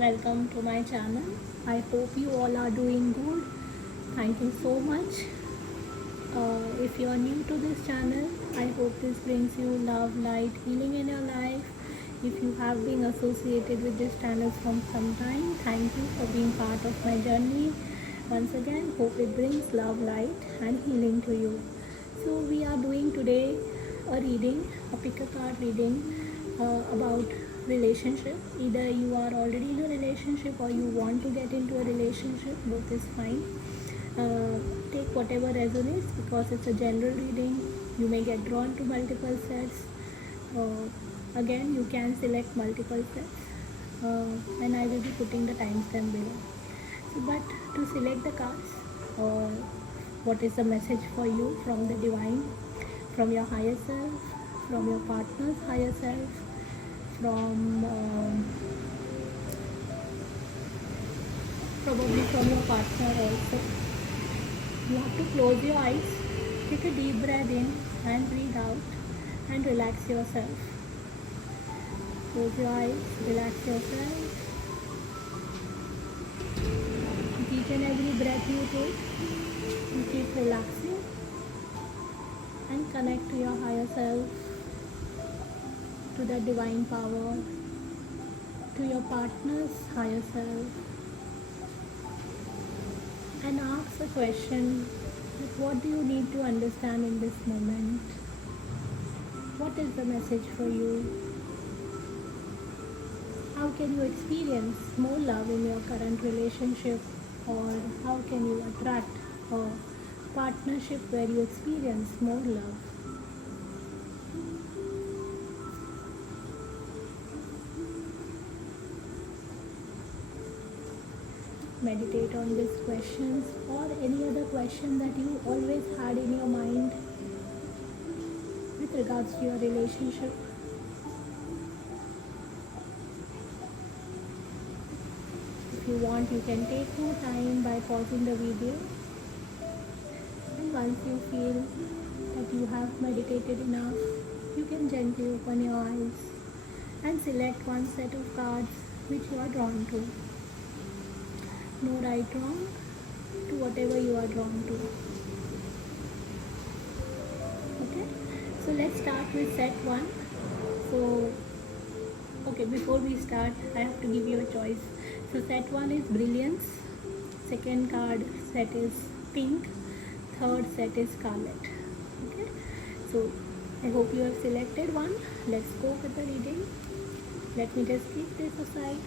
welcome to my channel. I hope you all are doing good. Thank you so much. If you are new to this channel, I hope this brings you love, light, healing in your life. If you have been associated with this channel from some time, thank you for being part of my journey. Once again, hope it brings love, light, and healing to you. So we are doing today a reading, a pick a card reading about relationship. Either you are already in a relationship or you want to get into a relationship, both is fine. Take whatever resonates because it's a general reading. You may get drawn to multiple sets. Again, you can select multiple sets, and I will be putting the timestamp below. But to select the cards, or what is the message for you from the divine, from your higher self, from your partner's higher self, from probably from your partner also. You have to close your eyes, take a deep breath in and breathe out, and relax yourself. Close your eyes, relax yourself. Each and every breath you take, you keep relaxing and connect to your higher self, to the divine power, to your partner's higher self, and ask a question: what do you need to understand in this moment? What is the message for you? How can you experience more love in your current relationship, or how can you attract a partnership where you experience more love? Meditate on these questions or any other question that you always had in your mind with regards to your relationship. If you want, you can take more time by pausing the video, and once you feel that you have meditated enough, you can gently open your eyes and select one set of cards which you are drawn to. No right wrong to whatever you are drawn to. Okay, so let's start with set 1. So okay, before we start, I have to give you a choice. So set 1 is brilliance, second card set is pink, third set is scarlet. Okay, so I hope you have selected one. Let's go with the reading. Let me just keep this aside.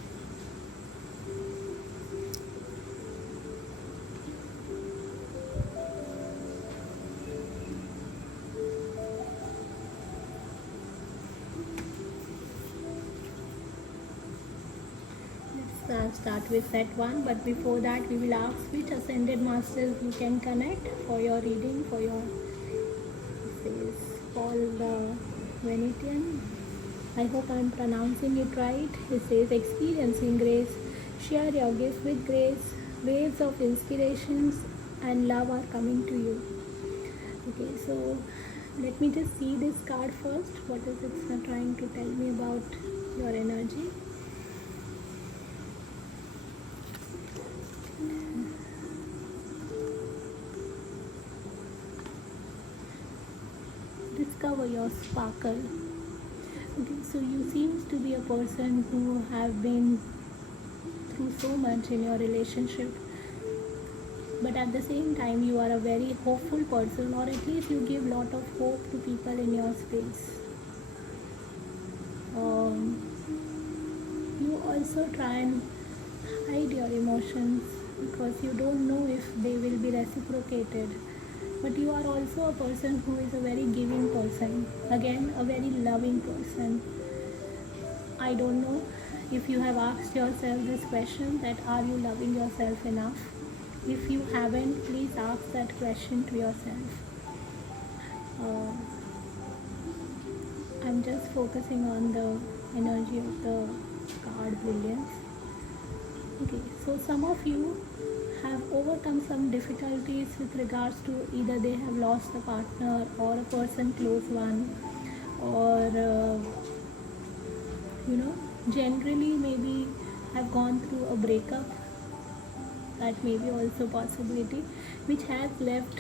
Start with set 1, but before that we will ask which ascended masters you can connect for your reading, for your Paul the Venetian. I hope I am pronouncing it right. It says experiencing grace, share your gift with grace, waves of inspirations and love are coming to you. Okay, so let me just see this card first. What is it trying to tell me about your energy? Discover your sparkle. Okay, so you seems to be a person who have been through so much in your relationship, but at the same time you are a very hopeful person, or at least you give lot of hope to people in your space. You also try and hide your emotions because you don't know if they will be reciprocated. But you are also a person who is a very giving person, again a very loving person. I don't know if you have asked yourself this question, that are you loving yourself enough? If you haven't, please ask that question to yourself. I'm just focusing on the energy of the card brilliance. Okay, so some of you have overcome some difficulties with regards to either they have lost a partner or a person close one, or generally maybe have gone through a breakup. That may be also possibility, which has left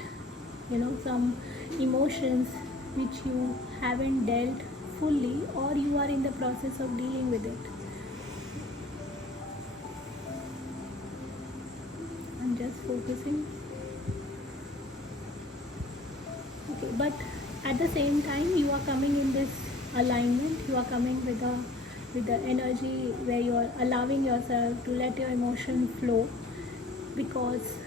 some emotions which you haven't dealt fully, or you are in the process of dealing with it. I'm just focusing. Okay, but at the same time you are coming in this alignment, you are coming with the energy where you are allowing yourself to let your emotion flow, because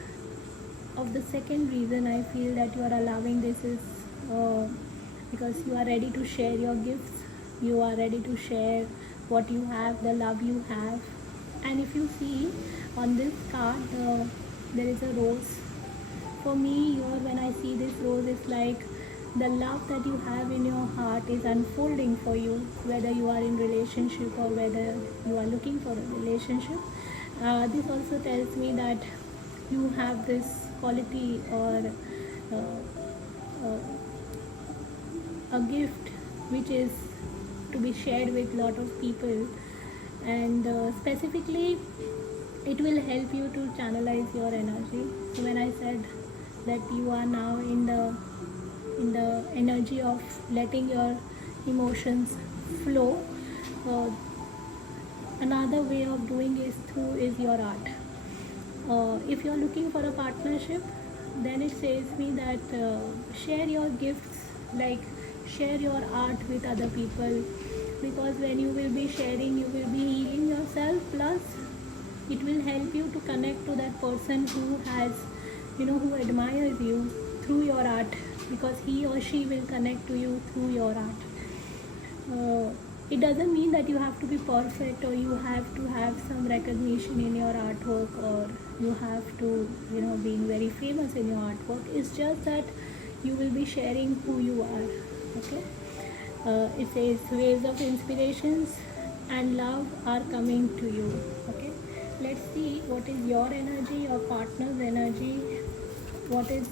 of the second reason I feel that you are allowing this is because you are ready to share your gifts, you are ready to share what you have, the love you have. And if you see on this card, there is a rose. For me, when I see this rose, it's like the love that you have in your heart is unfolding for you, whether you are in relationship or whether you are looking for a relationship. This also tells me that you have this quality or a gift which is to be shared with a lot of people, and specifically it will help you to channelize your energy. So when I said that you are now in the energy of letting your emotions flow, another way of doing is your art. If you are looking for a partnership, then it says me that share your gifts, like share your art with other people, because when you will be sharing, you will be healing yourself, plus it will help you to connect to that person who has who admires you through your art, because he or she will connect to you through your art. It doesn't mean that you have to be perfect, or you have to have some recognition in your artwork, or you have to being very famous in your artwork. It's just that you will be sharing who you are. Okay. It says waves of inspirations and love are coming to you. Okay, let's see what is your energy, your partner's energy, what is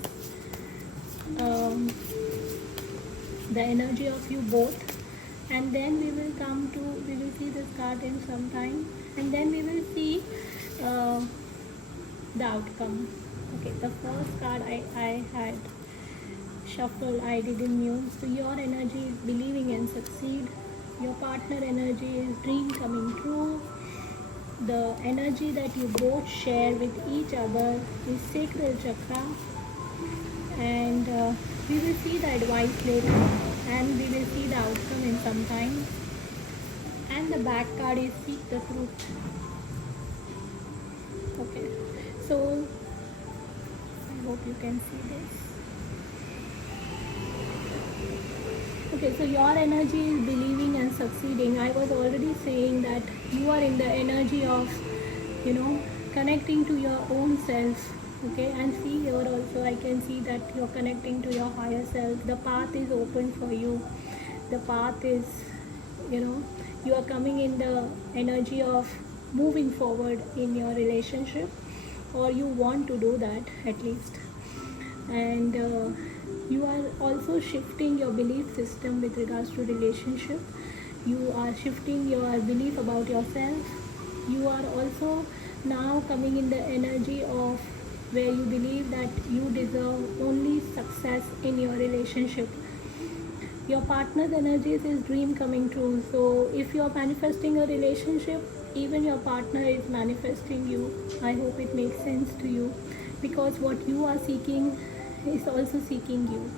the energy of you both, and then we will see this card in some time, and then we will see the outcome. Okay, the first card I had shuffle, I didn't use. So your energy is believing and succeed. Your partner energy is dream coming true. The energy that you both share with each other is sacral chakra, and we will see the advice later, and we will see the outcome in some time. And the back card is seek the truth. Okay, so I hope you can see this. Okay, so your energy is believing and succeeding. I was already saying that you are in the energy of, connecting to your own self. Okay, and see here also I can see that you're connecting to your higher self. The path is open for you. The path is, you are coming in the energy of moving forward in your relationship, or you want to do that at least. And you are also shifting your belief system with regards to relationship. You are shifting your belief about yourself. You are also now coming in the energy of where you believe that you deserve only success in your relationship. Your partner's energy is dream coming true. So if you are manifesting a relationship, even your partner is manifesting you. I hope it makes sense to you, because what you are seeking is also seeking you,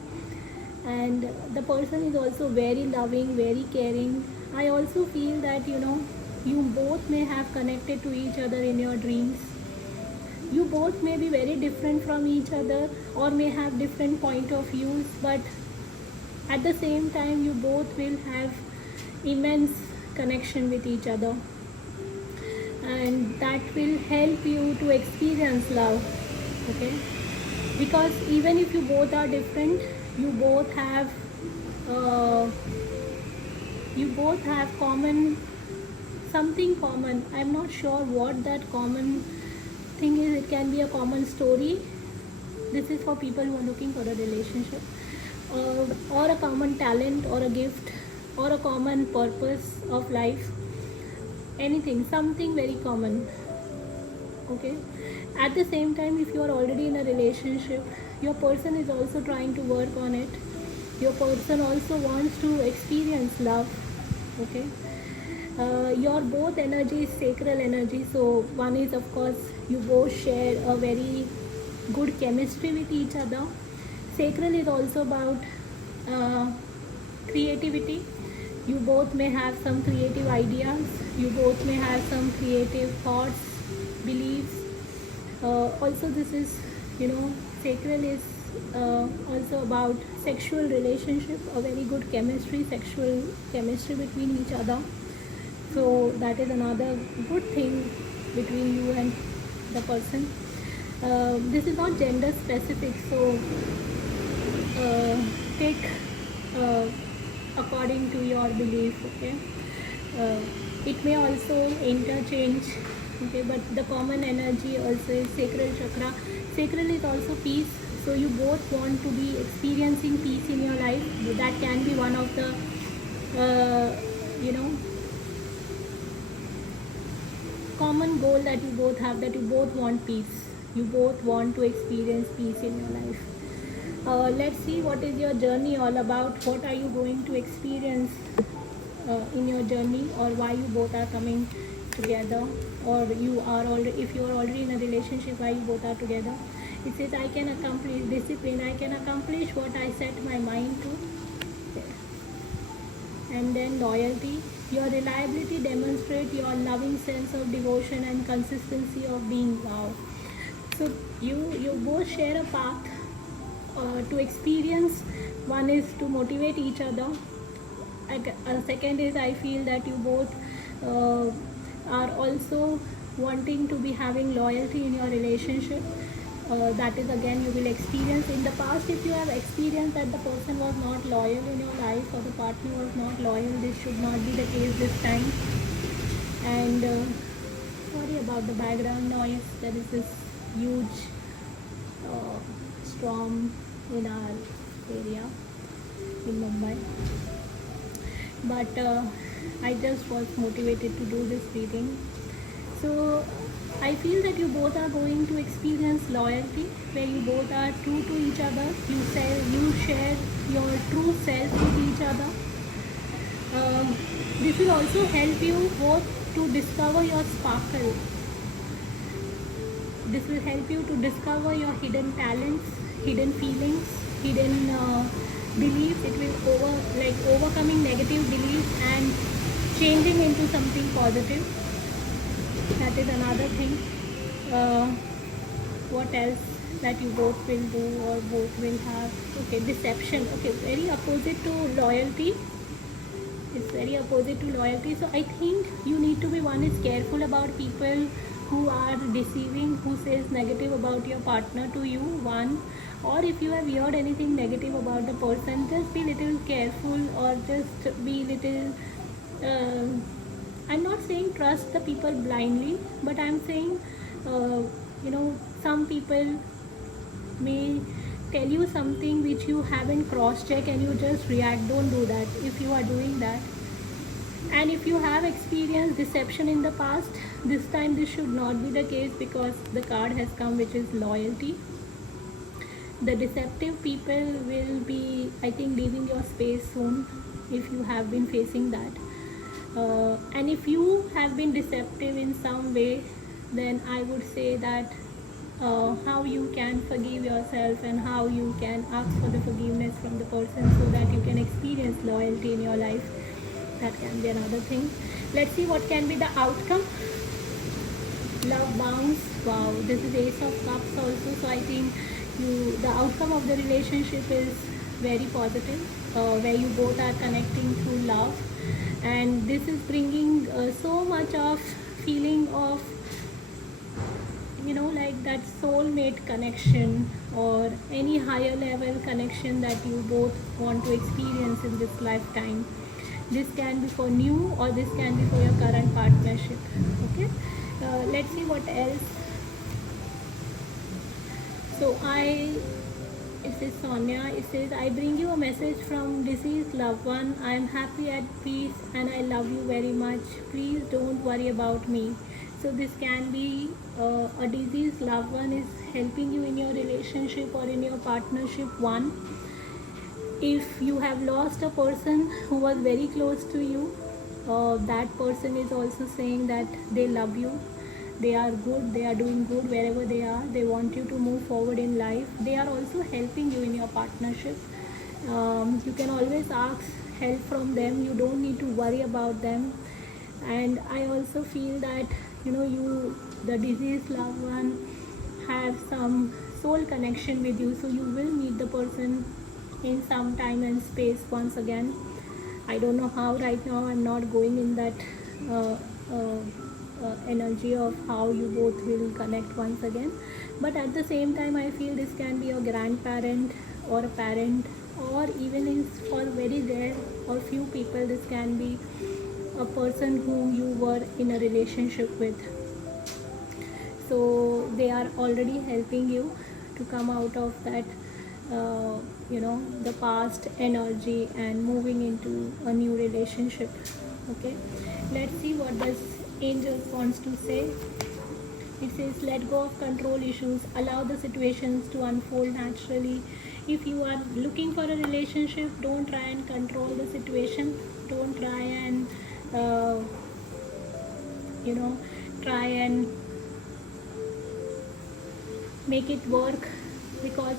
and the person is also very loving, very caring. I also feel that you both may have connected to each other in your dreams. You both may be very different from each other, or may have different point of views, but at the same time you both will have immense connection with each other, and that will help you to experience love. Okay, because even if you both are different, you both have something common. I'm not sure what that common thing is. It can be a common story. This is for people who are looking for a relationship, or a common talent, or a gift, or a common purpose of life. anything, something very common. Okay, at the same time, if you are already in a relationship, your person is also trying to work on it. Your person also wants to experience love. Okay, your both energy is sacral energy. So one is, of course, you both share a very good chemistry with each other. Sacral is also about uh, creativity. You both may have some creative ideas. You both may have some creative thoughts, beliefs. Also, this is, sacral is also about sexual relationship, a very good chemistry, sexual chemistry between each other. So that is another good thing between you and the person. This is not gender specific, so take uh, according to your belief. Okay, it may also interchange. Okay, but the common energy also is sacral chakra. Sacral is also peace. So you both want to be experiencing peace in your life. That can be one of the you know common goal that you both have, that you both want peace. You both want to experience peace in your life. Let's see what is your journey all about. What are you going to experience in your journey, or why you both are coming together, or you are already, if you are already in a relationship, why you both are together. It says, I can accomplish discipline, I can accomplish what I set my mind to. And then loyalty, your reliability demonstrates your loving sense of devotion and consistency of being loved. So you both share a path to experience. One is to motivate each other. Second is, I feel that you both are also wanting to be having loyalty in your relationship. That is, again, you will experience in the past. If you have experienced that the person was not loyal in your life, or the partner was not loyal, this should not be the case this time. And sorry about the background noise. There is this huge storm in our area in Mumbai. But I just was motivated to do this reading. So I feel that you both are going to experience loyalty, where you both are true to each other. You share your true self with each other. This will also help you both to discover your sparkle. This will help you to discover your hidden talents, hidden feelings, hidden beliefs. It will overcoming negative beliefs and changing into something positive. That is another thing. What else that you both will do, or both will have? Okay, deception. Okay, very opposite to loyalty. It's very opposite to loyalty. So I think you need to be, one is careful about people who are deceiving, who says negative about your partner to you. One, or if you have heard anything negative about the person, just be little careful, or just be little. I'm not saying trust the people blindly, but I'm saying, some people may tell you something which you haven't cross-checked and you just react. Don't do that if you are doing that. And if you have experienced deception in the past, this time this should not be the case, because the card has come, which is loyalty. The deceptive people will be, I think, leaving your space soon, if you have been facing that. And if you have been deceptive in some way, then I would say that how you can forgive yourself, and how you can ask for the forgiveness from the person, so that you can experience loyalty in your life. That can be another thing. Let's see what can be the outcome. Love bounce. Wow, this is Ace of Cups also. So I think the outcome of the relationship is very positive, where you both are connecting through love, and this is bringing so much of feeling of, like that soulmate connection, or any higher level connection that you both want to experience in this lifetime. This can be for new, or this can be for your current partnership. Okay, let's see what else. So I It says Sonia, it says, I bring you a message from deceased loved one. I am happy at peace and I love you very much. Please don't worry about me. So this can be a deceased loved one is helping you in your relationship or in your partnership. One, if you have lost a person who was very close to you, that person is also saying that they love you, they are good, they are doing good wherever they are, they want you to move forward in life. They are also helping you in your partnership. You can always ask help from them, you don't need to worry about them. And I also feel that you, the deceased loved one, have some soul connection with you, so you will meet the person in some time and space once again. I don't know how right now, I'm not going in that energy of how you both will connect once again, but at the same time I feel this can be a grandparent or a parent, or even in for very rare or few people this can be a person whom you were in a relationship with. So they are already helping you to come out of that the past energy and moving into a new relationship. Okay, let's see what does angels wants to say. It says, let go of control issues, allow the situations to unfold naturally. If you are looking for a relationship, don't try and control the situation, don't try and try and make it work, because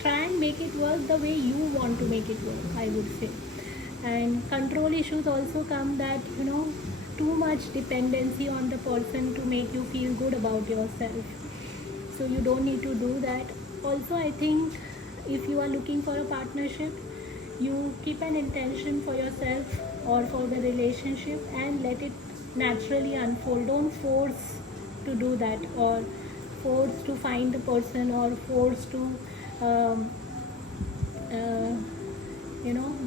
try and make it work the way you want to make it work, I would say. And control issues also come that too much dependency on the person to make you feel good about yourself, so you don't need to do that. Also, I think if you are looking for a partnership, you keep an intention for yourself or for the relationship and let it naturally unfold. Don't force to do that, or force to find the person, or force to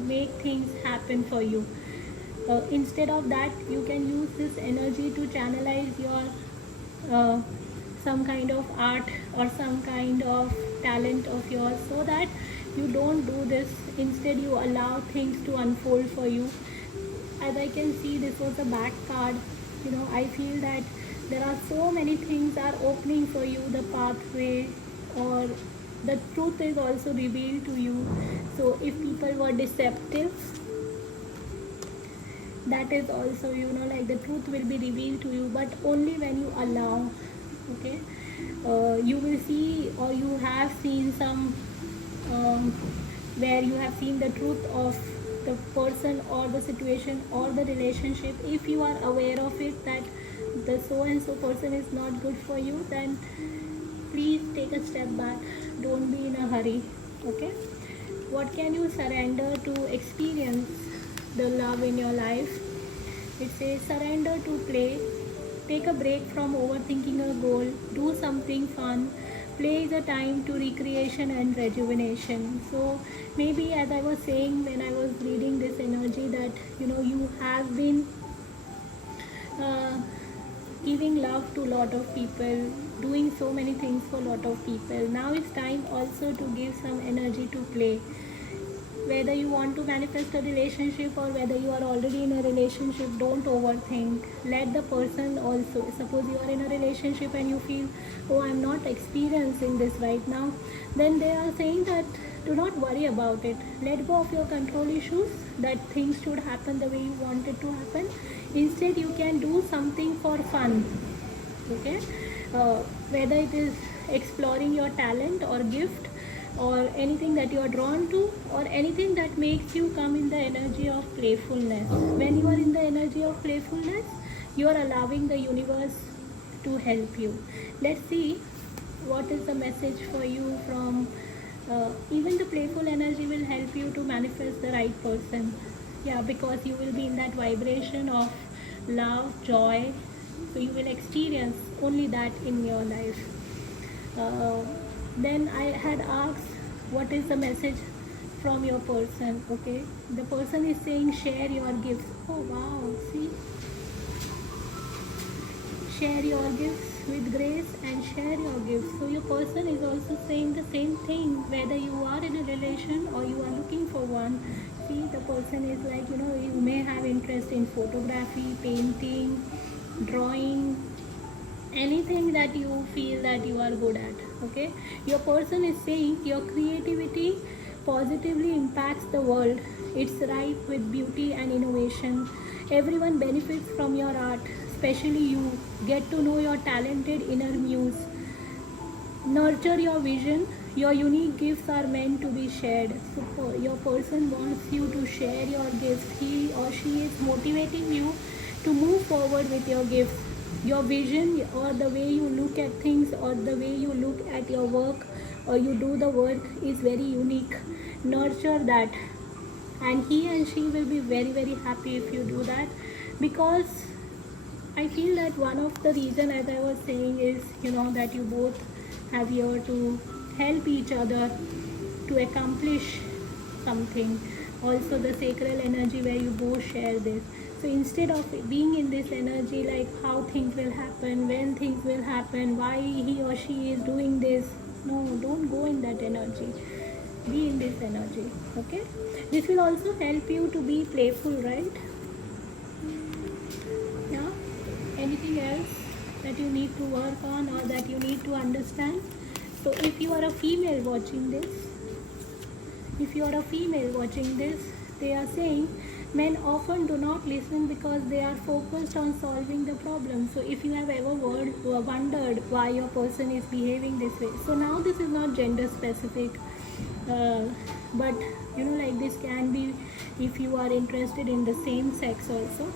make things happen for you. Instead of that, you can use this energy to channelize your some kind of art or some kind of talent of yours, so that you don't do this. Instead, you allow things to unfold for you. As I can see, this was a back card. I feel that there are so many things are opening for you, the pathway, or the truth is also revealed to you. So if people were deceptive, that is also like the truth will be revealed to you, but only when you allow. Okay, you will see, or you have seen some where you have seen the truth of the person or the situation or the relationship. If you are aware of it that the so and so person is not good for you, then please take a step back, don't be in a hurry. Okay, what can you surrender to experience the love in your life? It says, surrender to play, take a break from overthinking a goal, do something fun. Play is a time to recreation and rejuvenation. So maybe, as I was saying when I was reading this energy, that you have been giving love to a lot of people, doing so many things for a lot of people. Now it's time also to give some energy to play. Whether you want to manifest a relationship or whether you are already in a relationship, don't overthink. Let the person also, suppose you are in a relationship and you feel, oh, I'm not experiencing this right now, then they are saying that do not worry about it. Let go of your control issues, that things should happen the way you want it to happen. Instead, you can do something for fun. Okay, whether it is exploring your talent or gift, or anything that you are drawn to, or anything that makes you come in the energy of playfulness. When you are in the energy of playfulness, you are allowing the universe to help you. Let's see what is the message for you from even the playful energy will help you to manifest the right person. Yeah, because you will be in that vibration of love, joy, so you will experience only that in your life. Then I had asked, what is the message from your person? Okay, the person is saying, share your gifts. Oh wow, see, share your gifts. with grace and share your gifts. So your person is also saying the same thing, whether you are in a relation or you are looking for one. See, the person is like, you may have interest in photography, painting, drawing, anything that you feel that you are good at. Okay, your person is saying your creativity positively impacts the world. It's ripe with beauty and innovation. Everyone benefits from your art, especially you. Get to know your talented inner muse. Nurture your vision. Your unique gifts are meant to be shared. So your person wants you to share your gifts. He or she is motivating you to move forward with your gifts. Your vision, or the way you look at things, or the way you look at your work, or you do the work, is very unique. Nurture that, and he and she will be very, very happy if you do that. Because I feel that one of the reason, as I was saying, is that you both have here to help each other to accomplish something. Also the sacral energy where you both share this. So instead of being in this energy, like how things will happen, when things will happen, why he or she is doing this, no, don't go in that energy. Be in this energy. Okay, this will also help you to be playful, right? Yeah. Anything else that you need to work on or that you need to understand? So if you are a female watching this, they are saying men often do not listen because they are focused on solving the problem. So if you have ever wondered why your person is behaving this way, so now this is not gender specific, but like this can be if you are interested in the same sex also.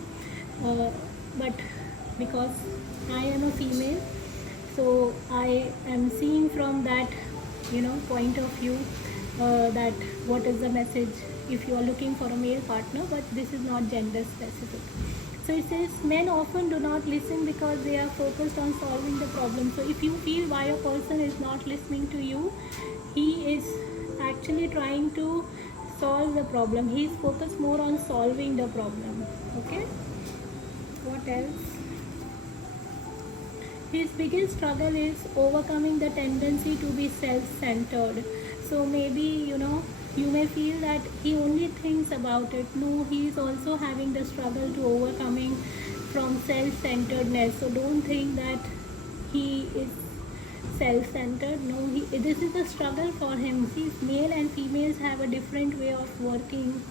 But because I am a female, so I am seeing from that point of view, that what is the message if you are looking for a male partner, but this is not gender specific. So it says men often do not listen because they are focused on solving the problem. So if you feel why a person is not listening to you, he is actually trying to solve the problem. He is focused more on solving the problem. Okay, what else? His biggest struggle is overcoming the tendency to be self-centered. So maybe you may feel that he only thinks about it. No, he is also having the struggle to overcoming from self-centeredness. So don't think that he is self-centered. No, this is a struggle for him. See, male and females have a different way of working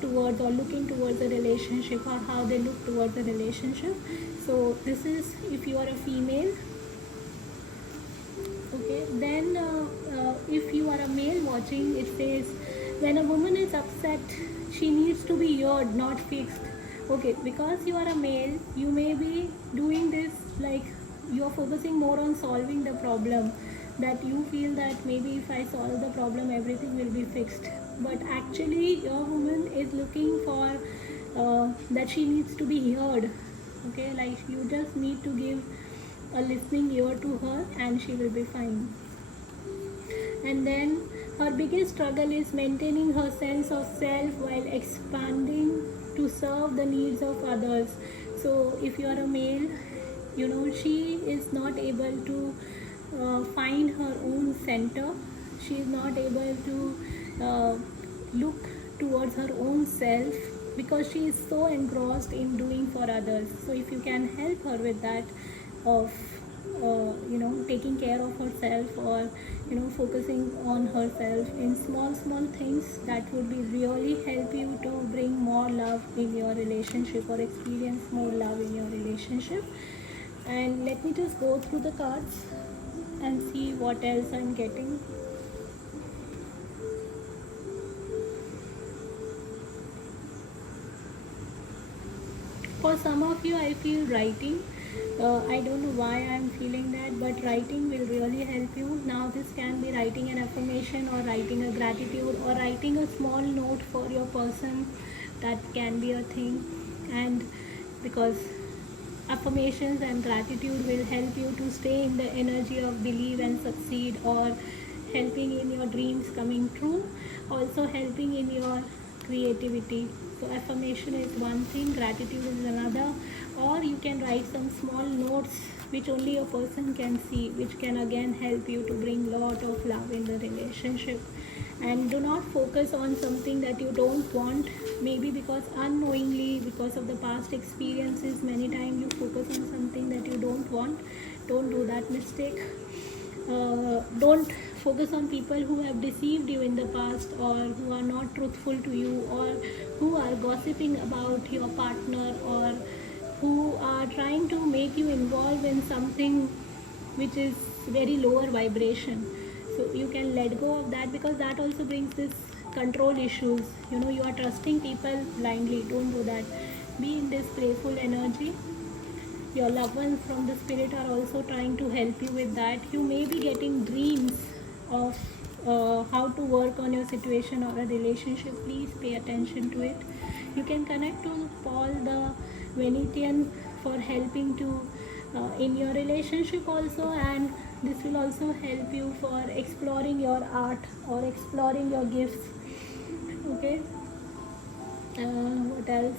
towards or looking towards a relationship, or how they look towards a relationship. So this is if you are a female. Okay, then if you are a male watching, it says when a woman is upset, she needs to be heard, not fixed. Okay, because you are a male, you may be doing this like you are focusing more on solving the problem, that you feel that maybe if I solve the problem, everything will be fixed. But actually your woman is looking for that she needs to be heard. Okay, like you just need to give a listening ear to her and she will be fine. And then her biggest struggle is maintaining her sense of self while expanding to serve the needs of others. So if you are a male, she is not able to find her own center. She is not able to look towards her own self because she is so engrossed in doing for others. So if you can help her with that, of taking care of herself, or focusing on herself in small things, that would be really help you to bring more love in your relationship, or experience more love in your relationship. And let me just go through the cards and see what else I'm getting. For some of you, I feel writing. I don't know why I'm feeling that, but writing will really help you. Now this can be writing an affirmation, or writing a gratitude, or writing a small note for your person. That can be a thing. And because affirmations and gratitude will help you to stay in the energy of believe and succeed, or helping in your dreams coming true, also helping in your creativity. So affirmation is one thing, gratitude is another, or you can write some small notes which only a person can see, which can again help you to bring lot of love in the relationship. And do not focus on something that you don't want, maybe because unknowingly, because of the past experiences, many times you focus on something that you don't want. Don't do that mistake. Don't focus on people who have deceived you in the past, or who are not truthful to you, or who are gossiping about your partner, or who are trying to make you involved in something which is very lower vibration. So you can let go of that, because that also brings this control issues. You are trusting people blindly. Don't do that. Be in this playful energy. Your loved ones from the spirit are also trying to help you with that. You may be getting dreams of how to work on your situation or a relationship. Please pay attention to it. You can connect to Paul the Venetian for helping to in your relationship also, and this will also help you for exploring your art or exploring your gifts. Okay. What else?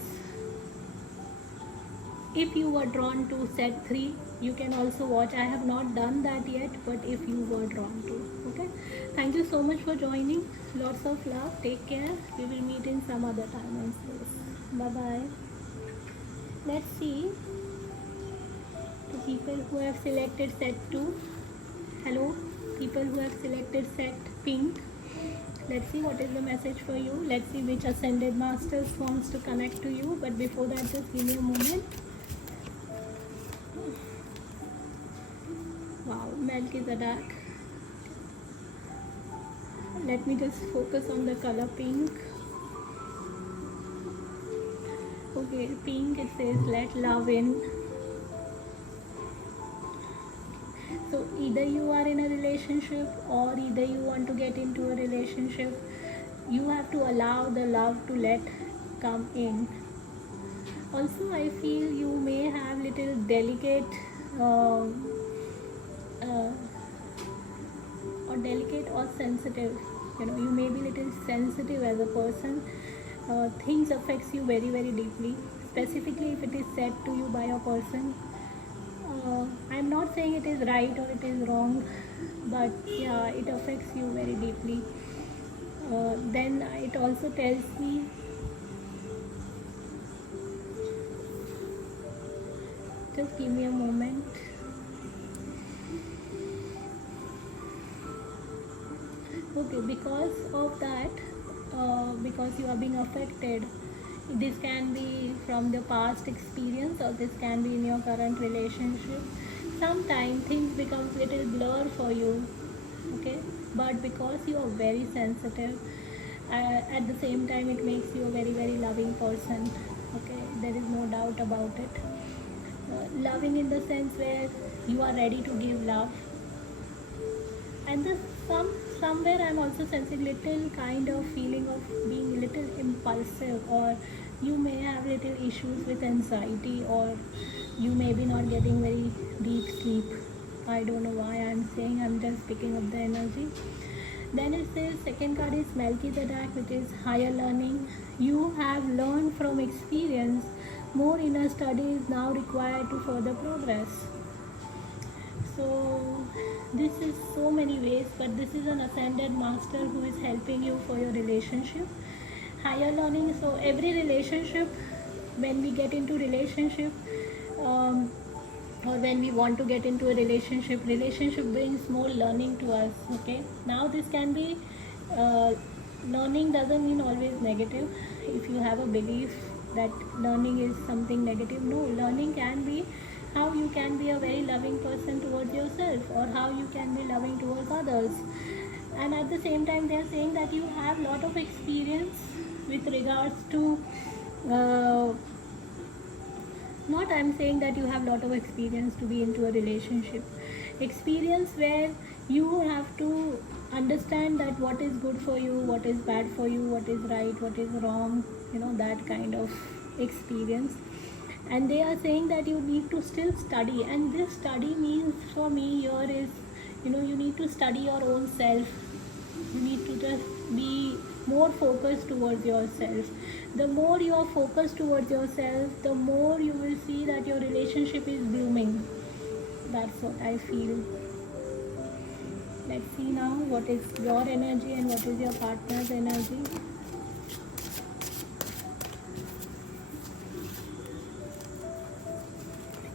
If you were drawn to set 3, you can also watch. I have not done that yet, but if you were drawn to. Okay. Thank you so much for joining. Lots of love. Take care. We will meet in some other time and space. Bye bye. Let's see the people who have selected set 2. Hello, people who have selected set pink. Let's see what is the message for you. Let's see which ascended masters wants to connect to you. But before that, just give me a moment. Wow, Melchizedek. Let me just focus on the color pink. Okay, pink, it says let love in. So either you are in a relationship, or either you want to get into a relationship. You have to allow the love to let come in. Also, I feel you may have little delicate or sensitive. You may be little sensitive as a person. Things affects you very, very deeply, specifically if it is said to you by a person. I'm not saying it is right or it is wrong, but yeah, it affects you very deeply. Then it also tells me just give me a moment. Okay, because of that, because you are being affected, this can be from the past experience, or this can be in your current relationship. Sometimes things become little blur for you, okay, but because you are very sensitive, at the same time it makes you a very, very loving person. Okay, there is no doubt about it. Loving in the sense where you are ready to give love, and somewhere I'm also sensing little kind of feeling of being little impulsive, or you may have little issues with anxiety, or you may be not getting very deep sleep. I don't know why I'm saying, I'm just picking up the energy. Then it says second card is Melchizedek, which is higher learning. You have learned from experience. More inner study is now required to further progress. So this is so many ways, but this is an ascended master who is helping you for your relationship. Higher learning. So every relationship, when we get into relationship, or when we want to get into a relationship brings more learning to us. Okay, now this can be learning doesn't mean always negative. If you have a belief that learning is something negative, no, learning can be how you can be a very loving person towards yourself, or how you can be loving towards others. And at the same time, they are saying that you have lot of experience with regards to not I'm saying that you have lot of experience to be into a relationship. Experience where you have to understand that what is good for you, what is bad for you, what is right, what is wrong, that kind of experience. And they are saying that you need to still study, and this study means for me here is, you need to study your own self. You need to just be more focused towards yourself. The more you are focused towards yourself, the more you will see that your relationship is blooming. That's what I feel. Let's see now what is your energy and what is your partner's energy.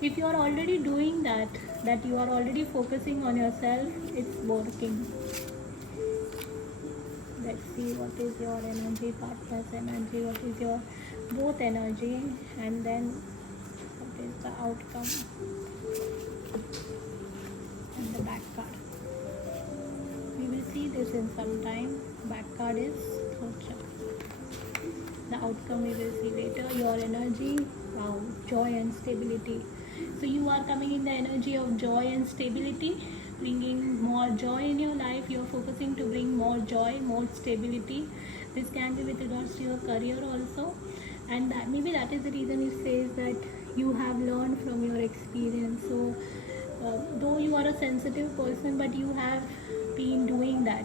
If you are already doing that you are already focusing on yourself, it's working. Let's see what is your energy, partner's energy, what is your both energy, and then what is the outcome. And the back card. We will see this in some time. Back card is throat chakra. The outcome we will see later. Your energy, wow, joy and stability. So you are coming in the energy of joy and stability, bringing more joy in your life. You are focusing to bring more joy, more stability. This can be with regards to your career also, and that maybe that is the reason it says that you have learned from your experience. So though you are a sensitive person, but you have been doing that.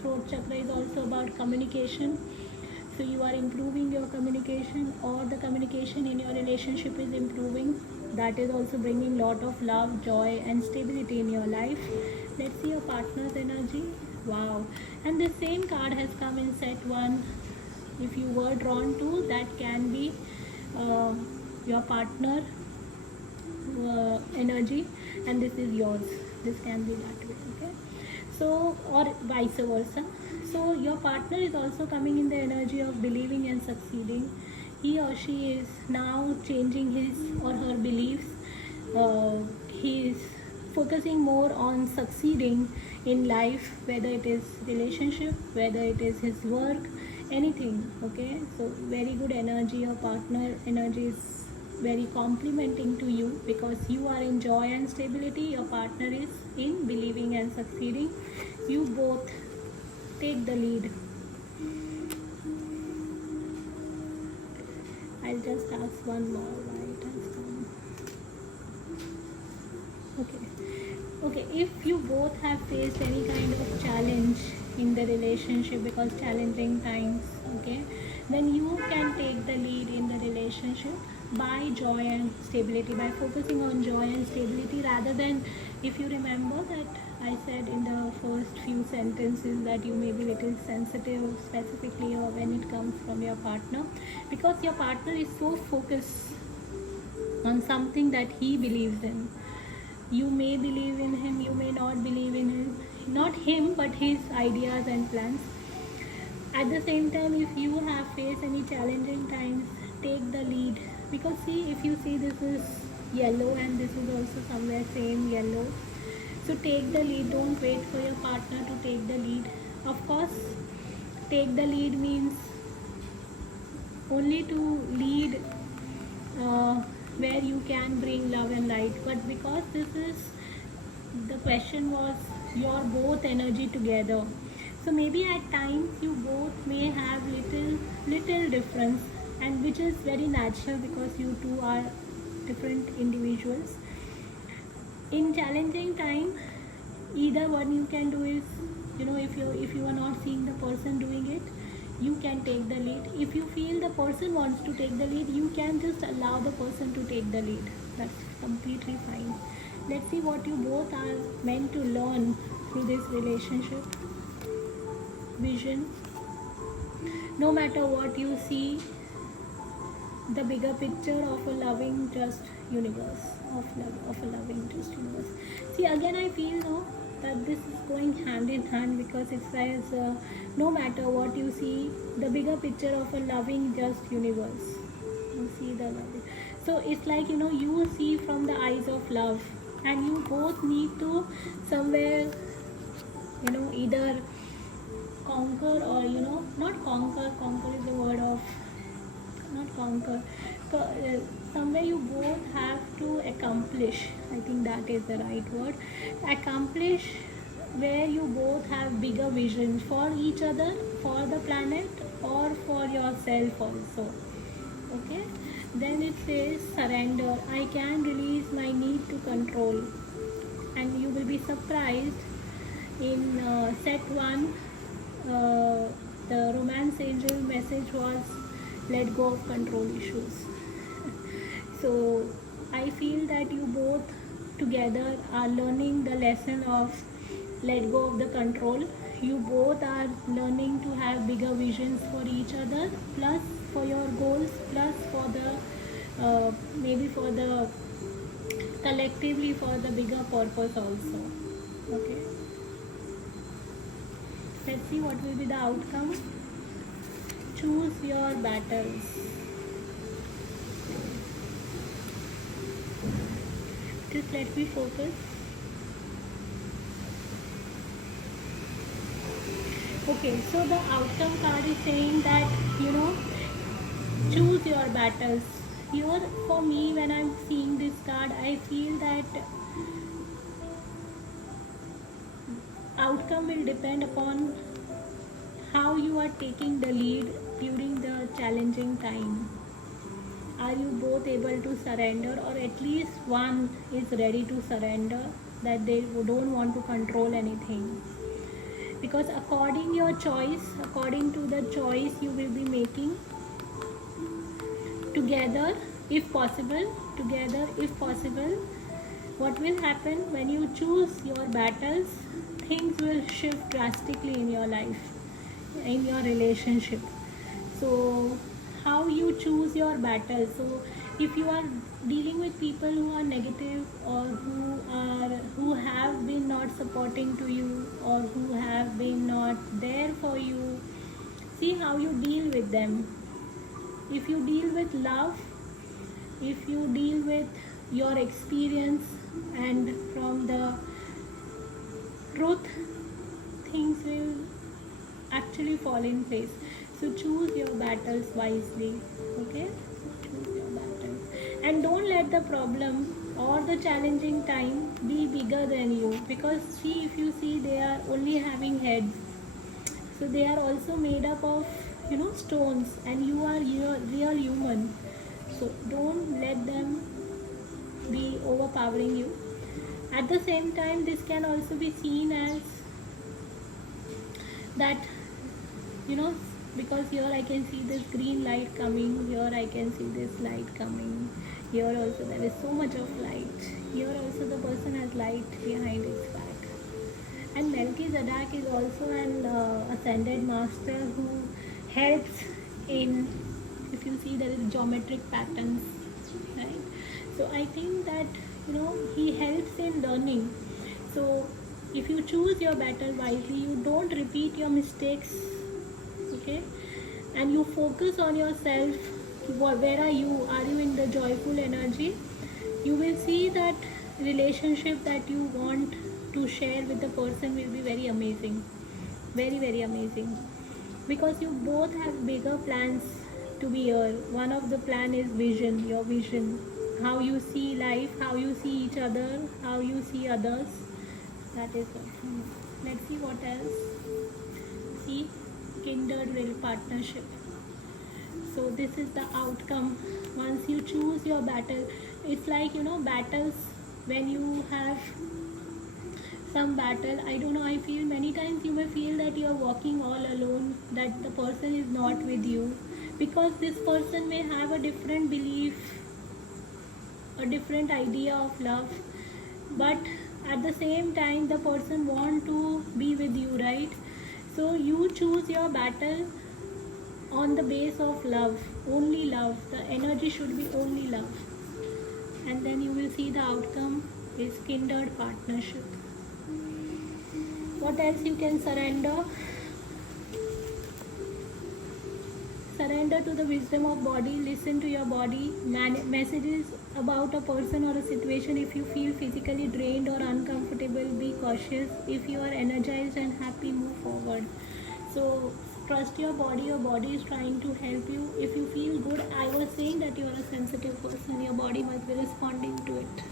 Throat chakra is also about communication. So you are improving your communication, or the communication in your relationship is improving. That is also bringing lot of love, joy and stability in your life. Let's see your partner's energy. Wow. And the same card has come in set 1. If you were drawn to, that can be your partner energy, and this is yours. This can be that way, okay? So, or vice versa. So your partner is also coming in the energy of believing and succeeding. He or she is now changing his or her beliefs. He is focusing more on succeeding in life, whether it is relationship, whether it is his work, anything, okay? So very good energy. Your partner energy is very complimenting to you, because you are in joy and stability, your partner is in believing and succeeding. You both take the lead. I'll just ask one more. Why it has come. Okay, if you both have faced any kind of challenge in the relationship, because challenging times, okay, then you can take the lead in the relationship by joy and stability, by focusing on joy and stability, rather than, if you remember that I said in the first few sentences that you may be little sensitive specifically or when it comes from your partner, because your partner is so focused on something that he believes in. You may believe in him, you may not believe in him, not him but his ideas and plans. At the same time, if you have faced any challenging times, take the lead, because see, if you see, this is yellow and this is also somewhere same yellow. So take the lead, don't wait for your partner to take the lead. Of course, take the lead means only to lead where you can bring love and light, but because this is, the question was your both energy together, so maybe at times you both may have little difference, and which is very natural because you two are different individuals. In challenging time, either one you can do is, if you are not seeing the person doing it, you can take the lead. If you feel the person wants to take the lead, you can just allow the person to take the lead. That's completely fine. Let's see what you both are meant to learn through this relationship. Vision. No matter what you see, the bigger picture of a loving, just universe, of a loving, just universe. See, again I feel that this is going hand in hand, because it says no matter what you see, the bigger picture of a loving, just universe. You see the loving. So it's like, you see from the eyes of love, and you both need to somewhere, either conquer or, not conquer is the word of, not conquer. So somewhere you both have to accomplish, I think that is the right word, accomplish, where you both have bigger visions for each other, for the planet, or for yourself also. Okay, then it says surrender. I can release my need to control, and you will be surprised in set 1, the romance angel message was let go of control issues. So I feel that you both together are learning the lesson of let go of the control. You both are learning to have bigger visions for each other, plus for your goals, plus for the maybe for the collectively for the bigger purpose also. Okay, let's see what will be the outcome. Choose your battles. Just let me focus. Okay, so the outcome card is saying that, choose your battles. Here, for me, when I'm seeing this card, I feel that outcome will depend upon how you are taking the lead during the challenging time. Are you both able to surrender, or at least one is ready to surrender, that they don't want to control anything? Because according to the choice you will be making together if possible, what will happen when you choose your battles? Things will shift drastically in your life, in your relationship. So how you choose your battles? So if you are dealing with people who are negative, or who have been not supporting to you, or who have been not there for you, see how you deal with them. If you deal with love, if you deal with your experience and from the truth, things will actually fall in place. So choose your battles wisely. Okay, choose your battles, and don't let the problem or the challenging time be bigger than you. Because see, if you see, they are only having heads, so they are also made up of stones, and you are real human. So don't let them be overpowering you. At the same time, this can also be seen as that, because here I can see this green light coming, here I can see this light coming, here also there is so much of light, here also the person has light behind his back. And Melchizedek is also an ascended master who helps in, if you see, there is geometric patterns, right? So I think that he helps in learning. So if you choose your battle wisely, you don't repeat your mistakes, okay, and you focus on yourself. Where are you? Are you in the joyful energy? You will see that relationship that you want to share with the person will be very amazing, very, very amazing. Because you both have bigger plans to be here. One of the plan is vision, your vision, how you see life, how you see each other, how you see others. That is what. Let's see what else. See, kindred will partnership. So this is the outcome. Once you choose your battle, it's like battles, when you have some battle, I don't know, I feel many times you may feel that you are walking all alone, that the person is not with you, because this person may have a different belief, a different idea of love, but at the same time the person want to be with you, right? So you choose your battle on the base of love, only love. The energy should be only love, and then you will see the outcome is kindred partnership. What else you can surrender? Surrender to the wisdom of body. Listen to your body. Messages about a person or a situation. If you feel physically drained or uncomfortable, be cautious. If you are energized and happy, move forward. So trust your body. Your body is trying to help you. If you feel good, I was saying that you are a sensitive person. Your body must be responding to it.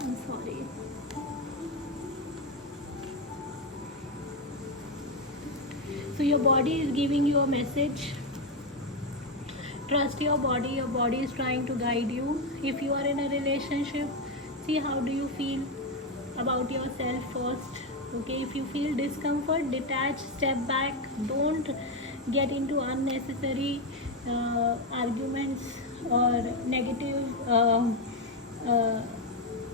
I'm sorry. So your body is giving you a message. Trust your body is trying to guide you. If you are in a relationship, see how do you feel about yourself first. Okay, if you feel discomfort, detach, step back. Don't get into unnecessary arguments or negative uh,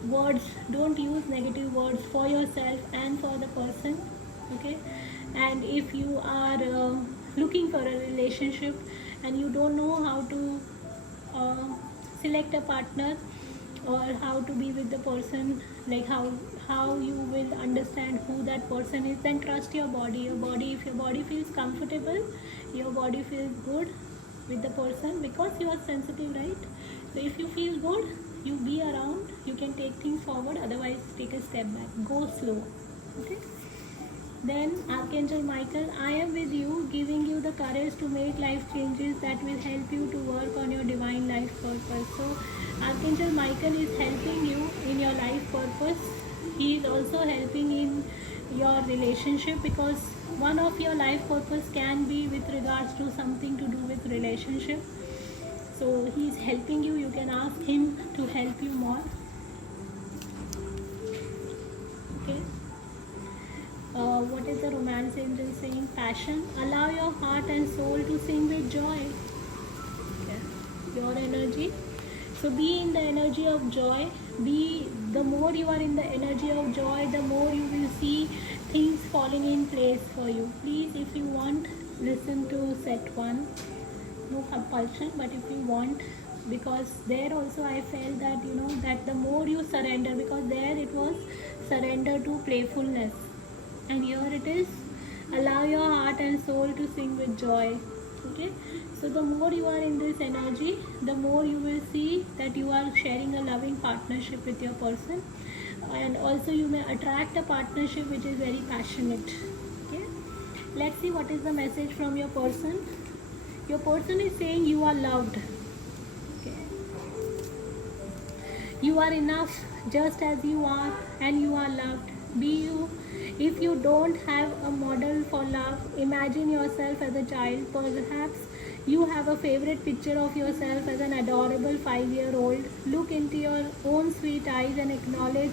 words, don't use negative words for yourself and for the person. Okay. And if you are looking for a relationship and you don't know how to uh, select a partner or how to be with the person, like how you will understand who that person is, then trust your body. If your body feels comfortable, your body feels good with the person, because you are sensitive, right? So if you feel good, you be around, you can take things forward, otherwise take a step back, go slow. Okay. Then Archangel Michael, I am with you, giving you the courage to make life changes that will help you to work on your divine life purpose. So Archangel Michael is helping you in your life purpose. He is also helping in your relationship, because one of your life purpose can be with regards to something to do with relationship. So he is helping you. You can ask him to help you more. Okay. What is the romance angel saying? Passion. Allow your heart and soul to sing with joy. Okay. Your energy. So be in the energy of joy. The more you are in the energy of joy, the more you will see things falling in place for you. Please, if you want, listen to set 1. No compulsion, but if you want, because there also I felt that, that the more you surrender, because there it was surrender to playfulness, and here it is allow your heart and soul to sing with joy. Okay. So the more you are in this energy, the more you will see that you are sharing a loving partnership with your person, and also you may attract a partnership which is very passionate. Okay. Let's see what is the message from your person. Your person is saying you are loved. Okay. You are enough just as you are, and you are loved. Be you. If you don't have a model for love, imagine yourself as a child. Perhaps you have a favorite picture of yourself as an adorable 5-year-old. Look into your own sweet eyes and acknowledge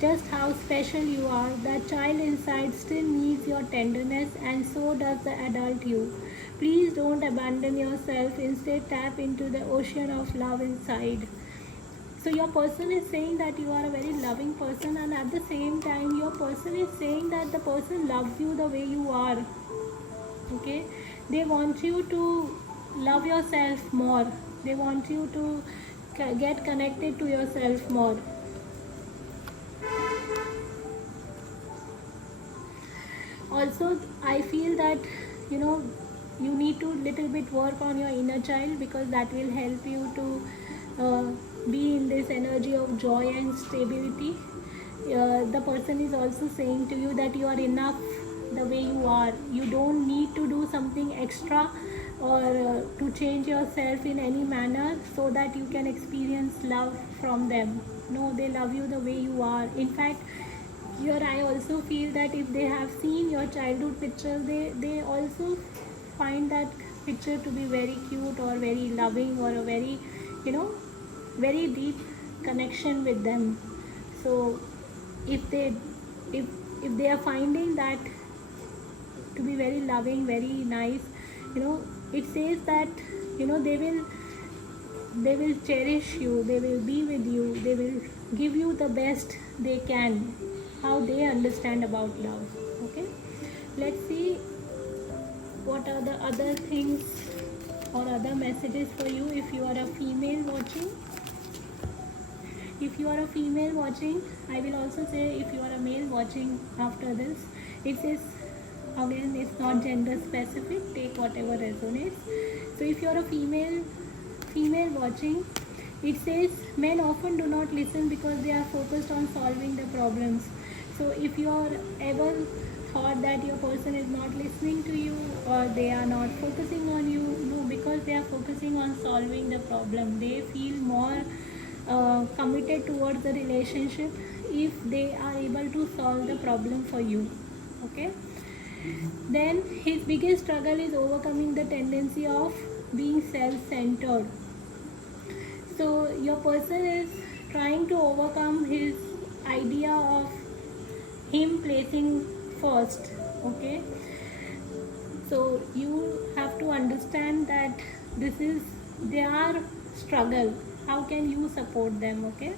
just how special you are. That child inside still needs your tenderness, and so does the adult you. Please don't abandon yourself. Instead, tap into the ocean of love inside. So your person is saying that you are a very loving person, and at the same time your person is saying that the person loves you the way you are. Okay. They want you to love yourself more. They want you to get connected to yourself more. Also, I feel that you need to little bit work on your inner child, because that will help you to be in this energy of joy and stability. The person is also saying to you that you are enough the way you are. You don't need to do something extra or to change yourself in any manner so that you can experience love from them. No, they love you the way you are. In fact, here I also feel that if they have seen your childhood picture, they also find that picture to be very cute or very loving, or a very very deep connection with them. So if they are finding that to be very loving, very nice, it says that they will cherish you, they will be with you, they will give you the best they can, how they understand about love. Okay. Let's see what are the other things or other messages for you if you are a female watching. If you are a female watching, I will also say if you are a male watching after this, it says, again, it's not gender specific, take whatever resonates. So if you are a female watching, it says men often do not listen because they are focused on solving the problems. So if you are ever thought that your person is not listening to you or they are not focusing on you, no, because they are focusing on solving the problem. They feel more committed towards the relationship if they are able to solve the problem for you. Okay. Then his biggest struggle is overcoming the tendency of being self-centered. So your person is trying to overcome his idea of him placing first. Okay. So you have to understand that this is their struggle. How can you support them? Okay.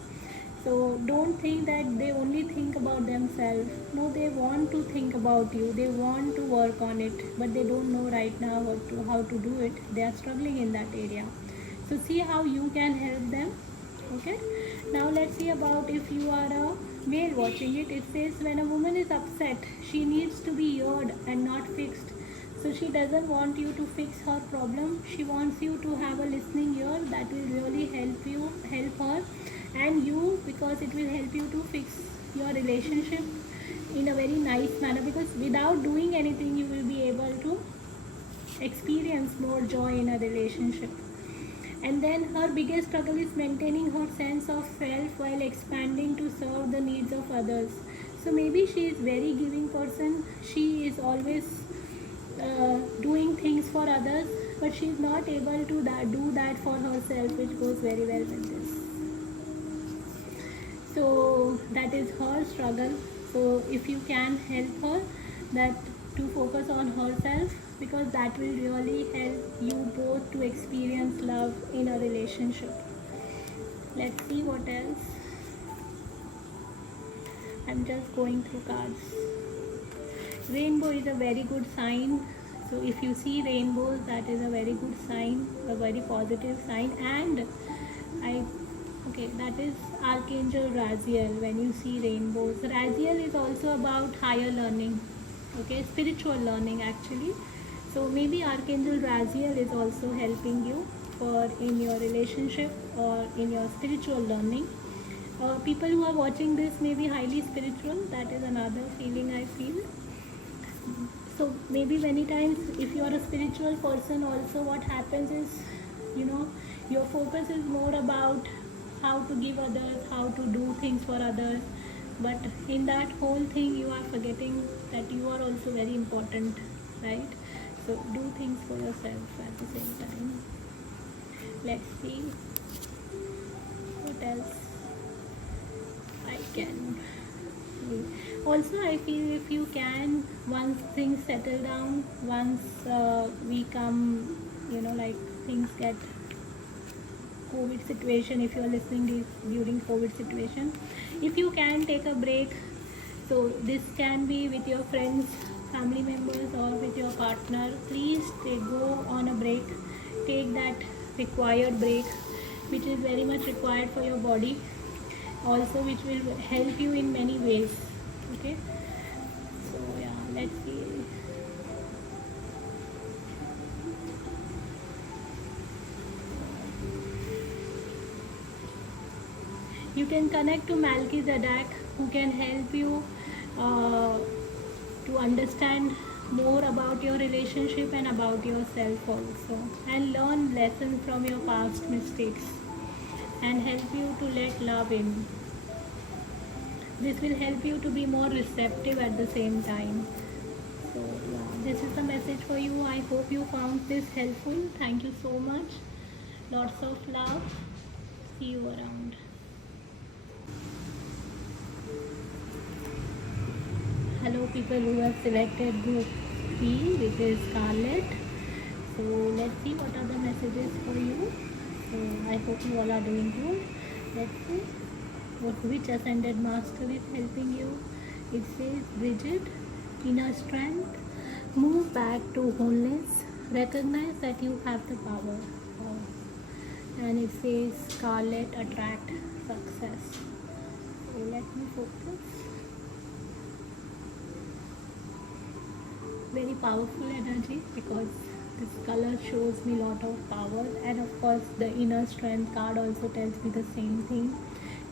So don't think that they only think about themselves. No, they want to think about you. They want to work on it, but they don't know right now how to do it. They are struggling in that area. So see how you can help them. Okay. Now let's see about if you are a male watching it. It says when a woman is upset, she needs to be heard and not fixed. So she doesn't want you to fix her problem. She wants you to have a listening ear that will really help her and you, because it will help you to fix your relationship in a very nice manner, because without doing anything you will be able to experience more joy in a relationship. And then her biggest struggle is maintaining her sense of self while expanding to serve the needs of others. So maybe she is very giving person. She is always doing things for others, but she is not able to do that for herself, which goes very well with this. So that is her struggle. So if you can help her that to focus on herself, because that will really help you both to experience love in a relationship. Let's see what else. I'm just going through cards. Rainbow is a very good sign. So if you see rainbows, that is a very good sign, a very positive sign. And that is Archangel Raziel. When you see rainbows, Raziel is also about higher learning, spiritual learning actually. So maybe Archangel Raziel is also helping you for in your relationship or in your spiritual learning. People who are watching this may be highly spiritual. That is another feeling I feel. So maybe many times if you are a spiritual person also, what happens is, your focus is more about how to give others, how to do things for others, but in that whole thing you are forgetting that you are also very important, right? So do things for yourself at the same time. Let's see what else I can. Also I feel if you can, once things settle down, once we come, things get COVID situation, if you are listening this during COVID situation, if you can take a break, so this can be with your friends, family members, or with your partner, please go on a break. Take that required break, which is very much required for your body, also which will help you in many ways. Okay, so yeah, let's see. You can connect to Melchizedek, who can help you to understand more about your relationship and about yourself also, and learn lessons from your past mistakes and help you to let love in. This will help you to be more receptive at the same time. So yeah, this is the message for you. I hope you found this helpful. Thank you so much. Lots of love. See you around. Hello people who have selected group P, which is Scarlet. So let's see what are the messages for you. So I hope you all are doing good. Let's see which ascended master is helping you. It says Bridget, inner strength, move back to wholeness, recognize that you have the power. And it says Scarlet, attract success. So let me focus. Very powerful energy, because this color shows me a lot of power, and of course the inner strength card also tells me the same thing.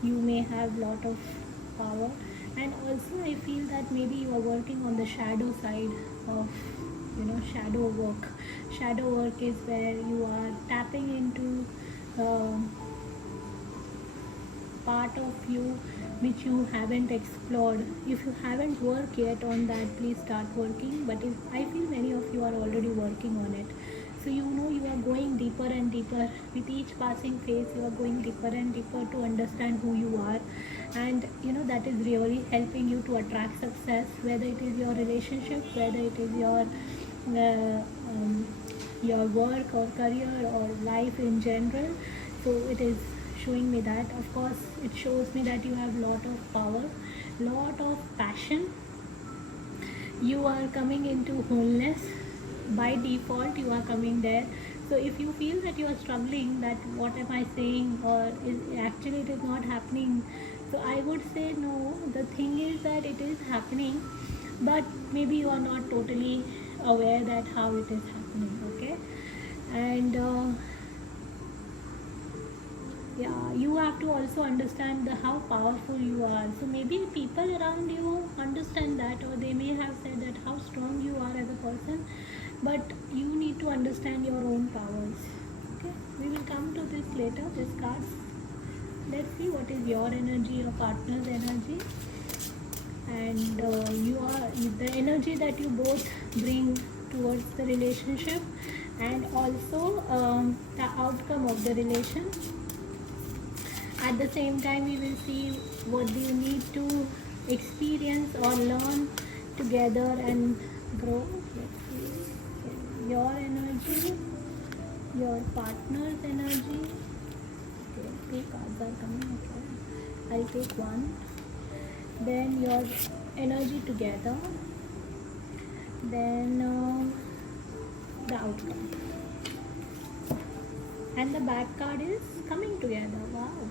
You may have a lot of power, and also I feel that maybe you are working on the shadow side of shadow work. Shadow work is where you are tapping into part of you which you haven't explored. If you haven't worked yet on that, please start working. But I feel many of you are already working on it. So you are going deeper and deeper. With each passing phase, you are going deeper and deeper to understand who you are. And that is really helping you to attract success, whether it is your relationship, whether it is your work or career or life in general. So it is showing me that. Of course, it shows me that you have lot of power, lot of passion. You are coming into wholeness. By default, you are coming there. So if you feel that you are struggling, that what am I saying, or is actually it is not happening, so I would say no. The thing is that it is happening, but maybe you are not totally aware that how it is happening. Okay, and yeah, you have to also understand how powerful you are. So maybe people around you understand that, or they may have said that how strong you are as a person, but you need to understand your own powers. Okay, we will come to this later, this cards. Let's see what is your energy, your partner's energy, and the energy that you both bring towards the relationship, and also the outcome of the relation. At the same time, we will see what do you need to experience or learn together and grow. Let's see. Okay. Your energy, your partner's energy. Okay, 3 cards are coming. Okay, I'll take one. Then your energy together. Then the outcome. And the back card is coming together. Wow.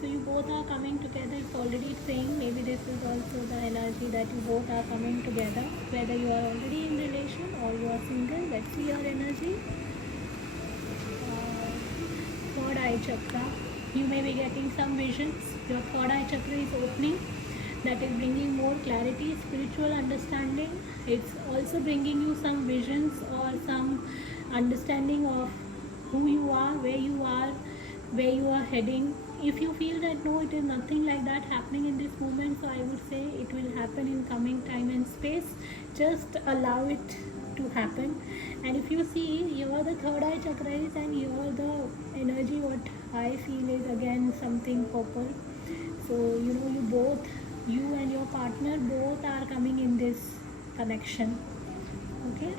So you both are coming together. It's already saying maybe this is also the energy that you both are coming together, whether you are already in relation or you are single. Let's see your energy. Third eye chakra. You may be getting some visions. Your third eye chakra is opening. That is bringing more clarity, spiritual understanding. It's also bringing you some visions or some understanding of who you are, where you are heading. If you feel that no, it is nothing like that happening in this moment, so I would say it will happen in coming time and space. Just allow it to happen. And if you see, you are the third eye chakra is, and you are the energy, what I feel is again something purple. So you and your partner both are coming in this connection. Okay,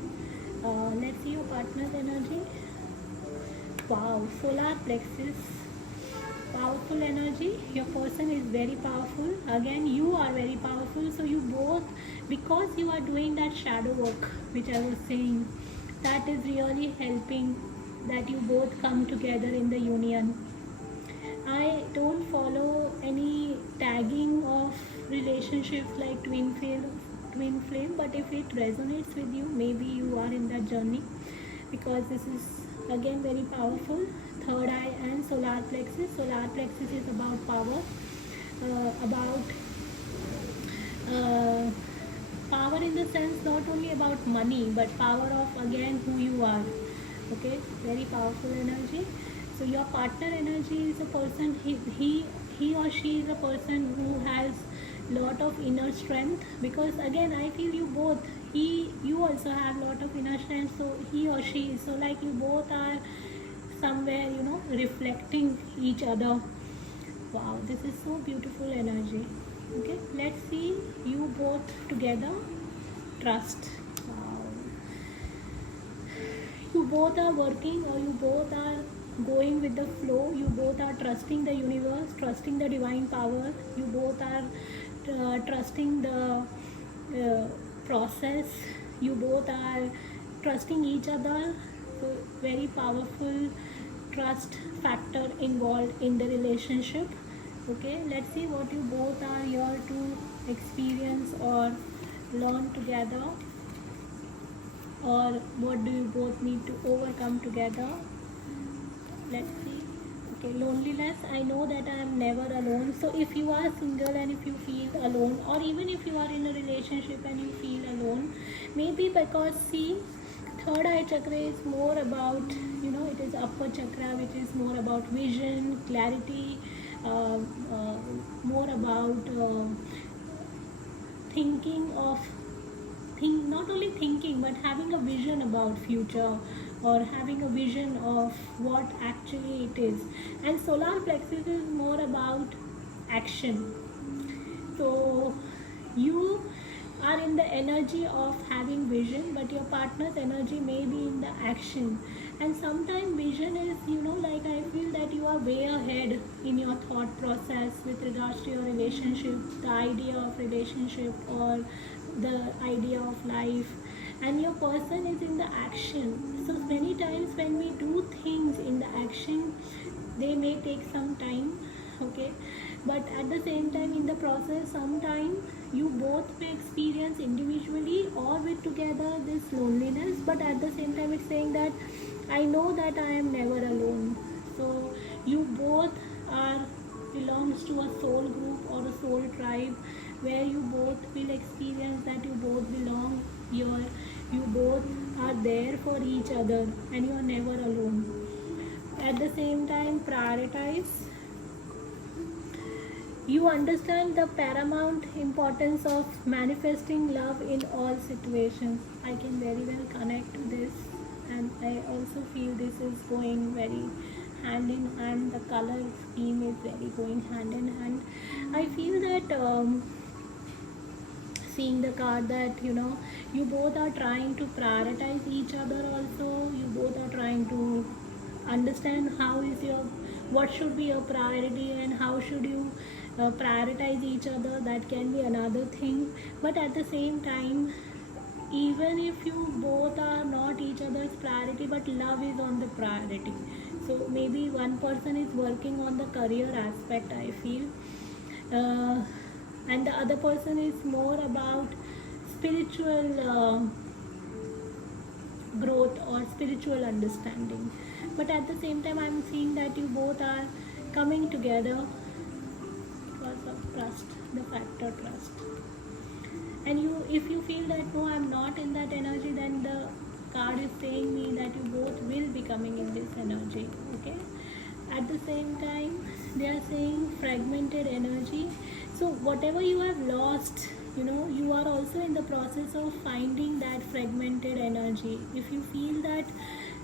let's see your partner's energy. Wow, solar plexus, powerful energy. Your person is very powerful. Again, you are very powerful. So you both, because you are doing that shadow work, which I was saying, that is really helping that you both come together in the union. I don't follow any tagging of relationships like twin flame, but if it resonates with you, maybe you are in that journey, because this is again very powerful. Third eye and solar plexus. Solar plexus is about power, about power in the sense not only about money, but power of again who you are. Okay, very powerful energy. So your partner energy is a person, he or she is a person who has lot of inner strength, because again I feel you both, you also have lot of inner strength, so he or she, so like you both are somewhere reflecting each other. Wow, this is so beautiful energy. Okay, let's see you both together. Trust. Wow, you both are working, or you both are going with the flow. You both are trusting the universe, trusting the divine power. You both are trusting the process. You both are trusting each other. So very powerful trust factor involved in the relationship. Okay, let's see what you both are here to experience or learn together, or what do you both need to overcome together. Let's see. Okay, loneliness. I know that I am never alone. So if you are single and if you feel alone, or even if you are in a relationship and you feel alone, maybe because see, third eye chakra is more about, it is upper chakra, which is more about vision, clarity, more about not only thinking, but having a vision about future, or having a vision of what actually it is. And solar plexus is more about action. So you are in the energy of having vision, but your partner's energy may be in the action. And sometimes vision is, like I feel that you are way ahead in your thought process with regards to your relationship, the idea of relationship, or the idea of life, and your person is in the action. So many times when we do things in the action, they may take some time, okay, but at the same time in the process sometimes you both may experience individually or with together this loneliness, but at the same time it's saying that I know that I am never alone. So you both are belongs to a soul group or a soul tribe where you both will experience that you both belong here, you both are there for each other, and you are never alone. At the same time, prioritize. You understand the paramount importance of manifesting love in all situations. I can very well connect to this, and I also feel this is going very hand in hand. The color scheme is very going hand in hand. I feel that seeing the card that you both are trying to prioritize each other. Also, you both are trying to understand what should be your priority and how should you prioritize each other. That can be another thing, but at the same time, even if you both are not each other's priority, but love is on the priority. So maybe one person is working on the career aspect, I feel, and the other person is more about spiritual growth or spiritual understanding. But at the same time, I'm seeing that you both are coming together because of trust, the factor trust. And if you feel that no, I'm not in that energy, then the card is saying me that you both will be coming in this energy. Okay. At the same time, they are saying fragmented energy. So whatever you have lost, you are also in the process of finding that fragmented energy. If you feel that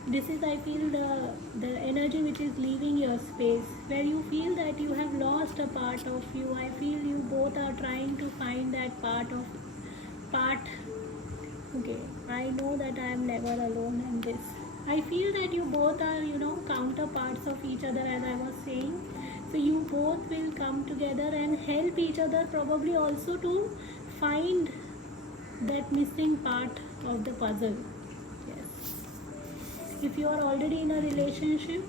this is, I feel, the energy which is leaving your space, where you feel that you have lost a part of you. I feel you both are trying to find that part. Okay, I know that I am never alone in this. I feel that you both are, counterparts of each other, as I was saying. So you both will come together and help each other, probably also to find that missing part of the puzzle. Yes. If you are already in a relationship,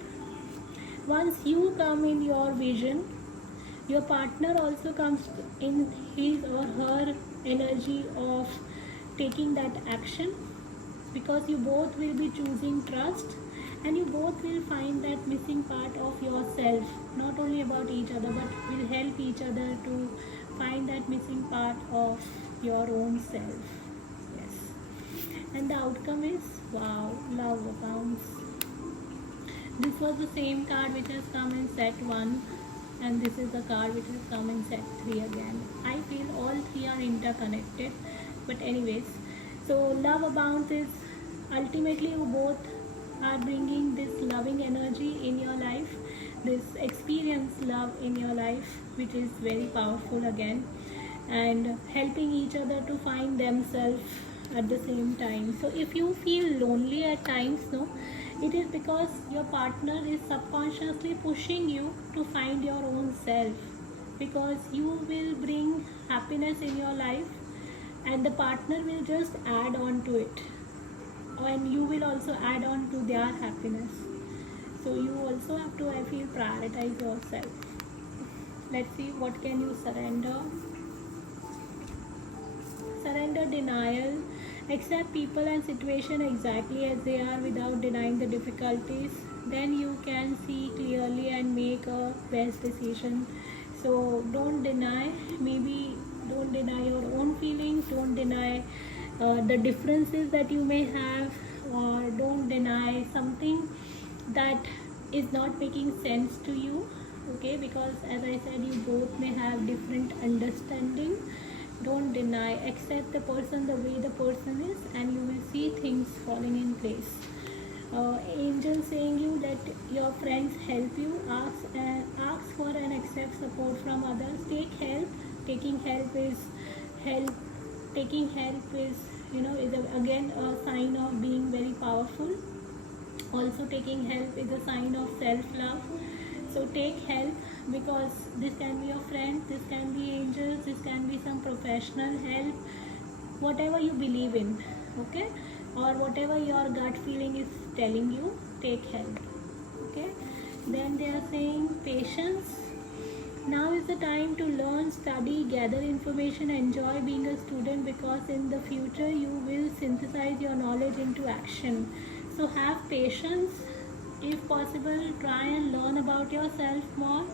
once you come in your vision, your partner also comes in his or her energy of taking that action, because you both will be choosing trust, and you both will find that missing part of yourself, not only about each other, but will help each other to find that missing part of your own self. Yes. And the outcome is, wow, love abounds. This was the same card which has come in set 1, and this is the card which has come in set 3 again. I feel all three are interconnected, but anyways, so love abounds is ultimately you both are bringing this loving energy in your life, this experience love in your life, which is very powerful again, and helping each other to find themselves at the same time. So if you feel lonely at times, no, it is because your partner is subconsciously pushing you to find your own self, because you will bring happiness in your life and the partner will just add on to it, and you will also add on to their happiness. So you also have to, I feel, prioritize yourself. Let's see, what can you surrender? Surrender denial. Accept people and situation exactly as they are without denying the difficulties. Then you can see clearly and make a best decision. So don't deny, maybe don't deny your own feelings, don't deny the differences that you may have, or don't deny something that is not making sense to you. Okay, because as I said, you both may have different understanding. Don't deny, accept the person the way the person is, and you will see things falling in place. Angel saying you let your friends help you, ask for and accept support from others. Take help. Taking help is help taking help is, again a sign of being very powerful. Also, taking help is a sign of self-love. So take help, because this can be your friend, this can be angels, this can be some professional help, whatever you believe in, okay, or whatever your gut feeling is telling you, take help, okay. Then they are saying patience. Now is the time to learn, study, gather information, enjoy being a student, because in the future you will synthesize your knowledge into action. So have patience. If possible, try and learn about yourself more.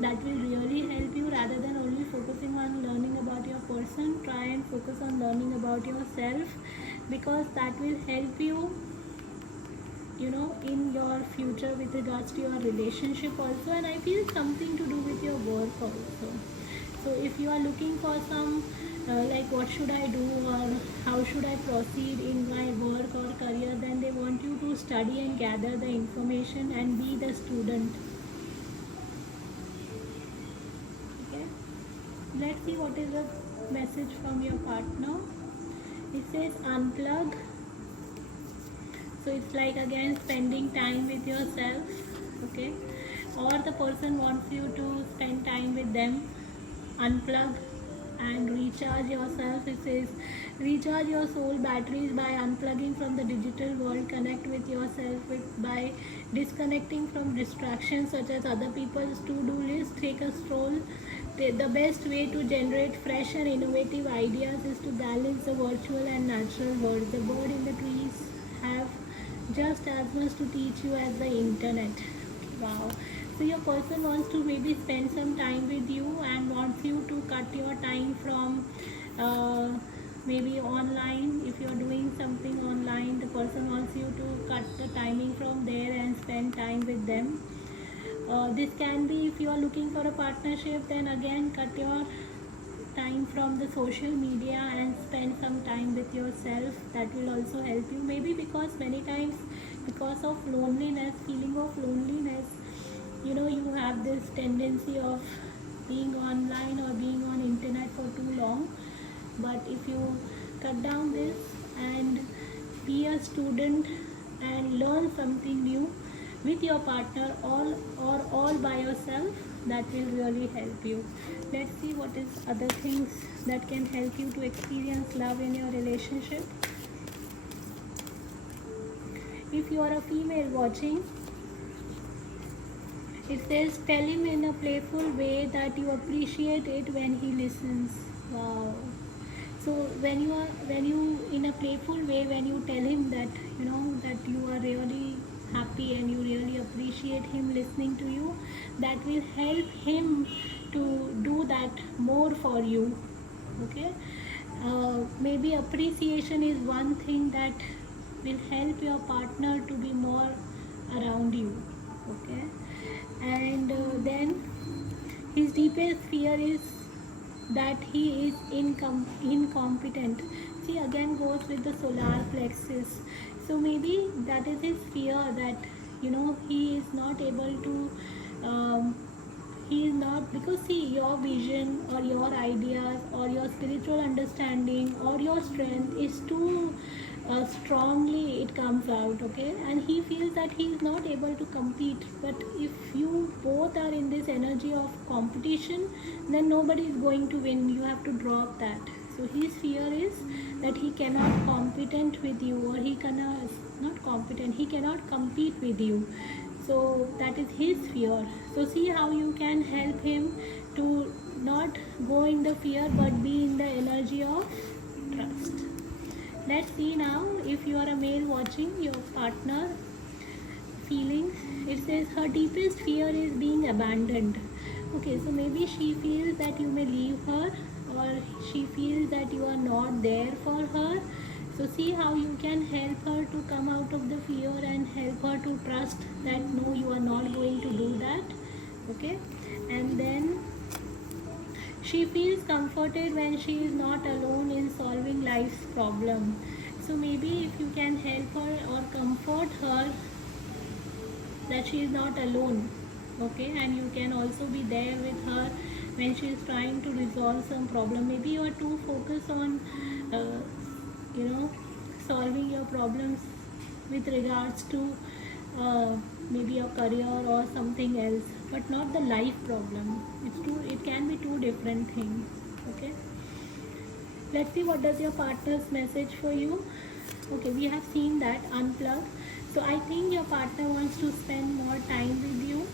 That will really help you, rather than only focusing on learning about your person. Try and focus on learning about yourself, because that will help you, in your future with regards to your relationship also, and I feel something to do with your work also. So if you are looking for some like what should I do, or how should I proceed in my work or career, then they want you to study and gather the information and be the student. Okay, let's see what is the message from your partner. It says unplug. So it's like again spending time with yourself, okay, or the person wants you to spend time with them. Unplug and recharge yourself. It says recharge your soul batteries by unplugging from the digital world. Connect with yourself by disconnecting from distractions such as other people's to-do list. Take a stroll. The best way to generate fresh and innovative ideas is to balance the virtual and natural world. The bird in the trees have just as much to teach you as the internet. Wow. So your person wants to maybe spend some time with you and wants you to cut your time from maybe online. If you're doing something online, the person wants you to cut the timing from there and spend time with them. This can be, if you are looking for a partnership, then again cut your time from the social media and spend some time with yourself. That will also help you, maybe because many times, because of loneliness, feeling of loneliness, you have this tendency of being online or being on internet for too long. But if you cut down this and be a student and learn something new with your partner, all by yourself, that will really help you. Let's see what is other things that can help you to experience love in your relationship. If you are a female watching, it says tell him in a playful way that you appreciate it when he listens. Wow. So when you in a playful way, when you tell him that that you are really happy and you really appreciate him listening to you, that will help him to do that more for you. Okay, maybe appreciation is one thing that will help your partner to be more around you. Okay, and then his deepest fear is that he is incompetent. See, again goes with the solar plexus. So maybe that is his fear, that he is not able to he is not, because see, your vision or your ideas or your spiritual understanding or your strength is too strongly, it comes out, okay, and he feels that he is not able to compete. But if you both are in this energy of competition, then nobody is going to win. You have to drop that. So his fear is that he cannot competent with you, or he cannot, not competent, he cannot compete with you. So that is his fear. So see how you can help him to not go in the fear but be in the energy of trust. Let's see now, if you are a male watching, your partner feelings. It says her deepest fear is being abandoned. Okay, so maybe she feels that you may leave her, or she feels that you are not there for her. So see how you can help her to come out of the fear and help her to trust that no, you are not going to do that. Okay, and then she feels comforted when she is not alone in solving life's problem. So maybe if you can help her or comfort her that she is not alone, okay, and you can also be there with her when she is trying to resolve some problem. Maybe you are too focused on you know, solving your problems with regards to maybe your career or something else, but not the life problem. It can be two different things. Okay, let's see what does your partner's message for you. Okay, we have seen that unplug. So I think your partner wants to spend more time with you,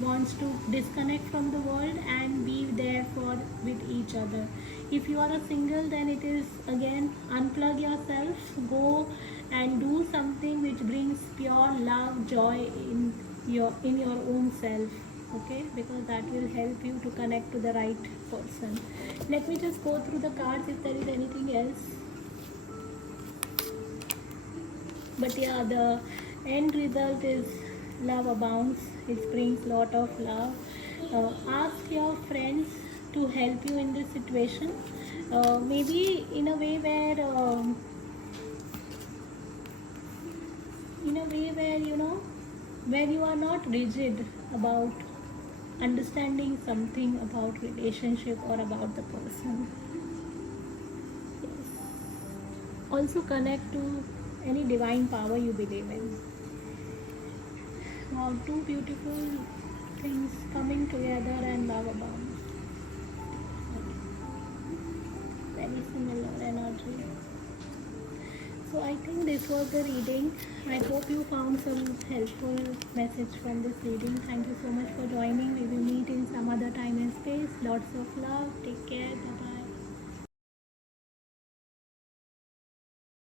wants to disconnect from the world and be there for with each other. If you are a single, then it is again unplug yourself, go and do something which brings pure love, joy in your own self. Okay, because that will help you to connect to the right person. Let me just go through the cards if there is anything else. But yeah, the end result is love abounds. It brings lot of love. Ask your friends to help you in this situation, maybe in a way where you know, where you are not rigid about understanding something about relationship or about the person. Yes. Also connect to any divine power you believe in. Wow, two beautiful things coming together and love abounds. Very similar energy. So I think this was the reading. I hope you found some helpful message from this reading. Thank you so much for joining. We will meet in some other time and space. Lots of love. Take care. Bye bye.